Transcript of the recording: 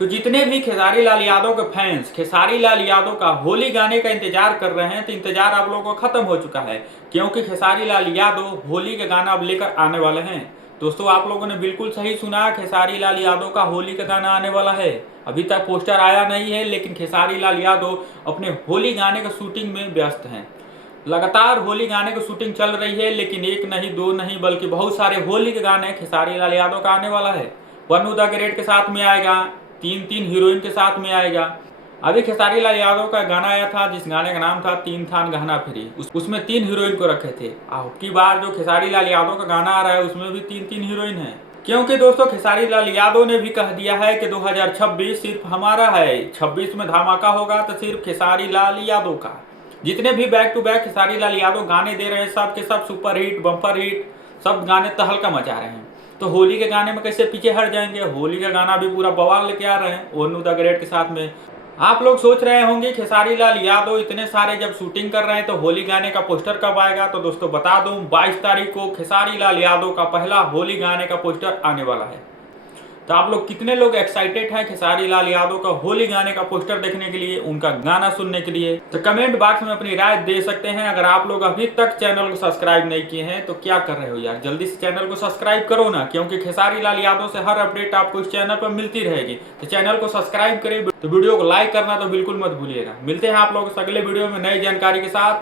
तो जितने भी खेसारी लाल यादव के फैंस खेसारी लाल यादव का होली गाने का इंतजार कर रहे हैं, तो इंतजार आप लोगों का खत्म हो चुका है, क्योंकि खेसारी लाल यादव होली का गाना अब लेकर आने वाले हैं। दोस्तों, आप लोगों ने बिल्कुल सही सुना, खेसारी लाल यादव का होली का गाना आने वाला है। अभी तक पोस्टर आया नहीं है, लेकिन खेसारी लाल यादव अपने होली गाने का शूटिंग में व्यस्त हैं। लगातार होली गाने की शूटिंग चल रही है, लेकिन एक नहीं दो नहीं बल्कि बहुत सारे होली के गाने खेसारी लाल यादव का आने वाला है। वनु द ग्रेट के साथ में आएगा, तीन तीन हीरोइन के साथ में आएगा। अभी खेसारी लाल यादव का गाना आया था, जिस गाने का नाम था तीन थान गहना फ्री, उसमें तीन हीरोइन को रखे थे। अब की बार जो खेसारी लाल यादव का गाना आ रहा है, उसमें भी तीन तीन हीरोइन है। क्योंकि दोस्तों, खेसारी लाल यादव ने भी कह दिया है कि 2026 सिर्फ हमारा है, 26 में धमाका होगा तो सिर्फ खेसारी लाल यादव का। जितने भी back to back Khesari Lal Yadav गाने दे रहे हैं, सब के सब सुपर हिट, बम्पर हिट, सब गाने तहलका मचा रहे हैं। तो होली के गाने में कैसे पीछे हट जाएंगे? होली का गाना भी पूरा बवाल लेके आ रहे हैं वनु द ग्रेट के साथ में। आप लोग सोच रहे होंगे खेसारी लाल यादव इतने सारे जब शूटिंग कर रहे हैं तो होली गाने का पोस्टर कब आएगा? तो दोस्तों बता दूं, 22 तारीख को खेसारी लाल यादव का पहला होली गाने का पोस्टर आने वाला है। तो आप लोग कितने लोग एक्साइटेड हैं खेसारी लाल यादव का होली गाने का पोस्टर देखने के लिए, उनका गाना सुनने के लिए? तो कमेंट बॉक्स में अपनी राय दे सकते हैं। अगर आप लोग अभी तक चैनल को सब्सक्राइब नहीं किए हैं तो क्या कर रहे हो यार, जल्दी से चैनल को सब्सक्राइब करो ना, क्योंकि खेसारी लाल यादव से हर अपडेट आपको इस चैनल पर मिलती रहेगी। तो चैनल को सब्सक्राइब करें, तो वीडियो को लाइक करना तो बिल्कुल मत भूलिएगा। मिलते हैं आप लोगों से अगले वीडियो में नई जानकारी के साथ।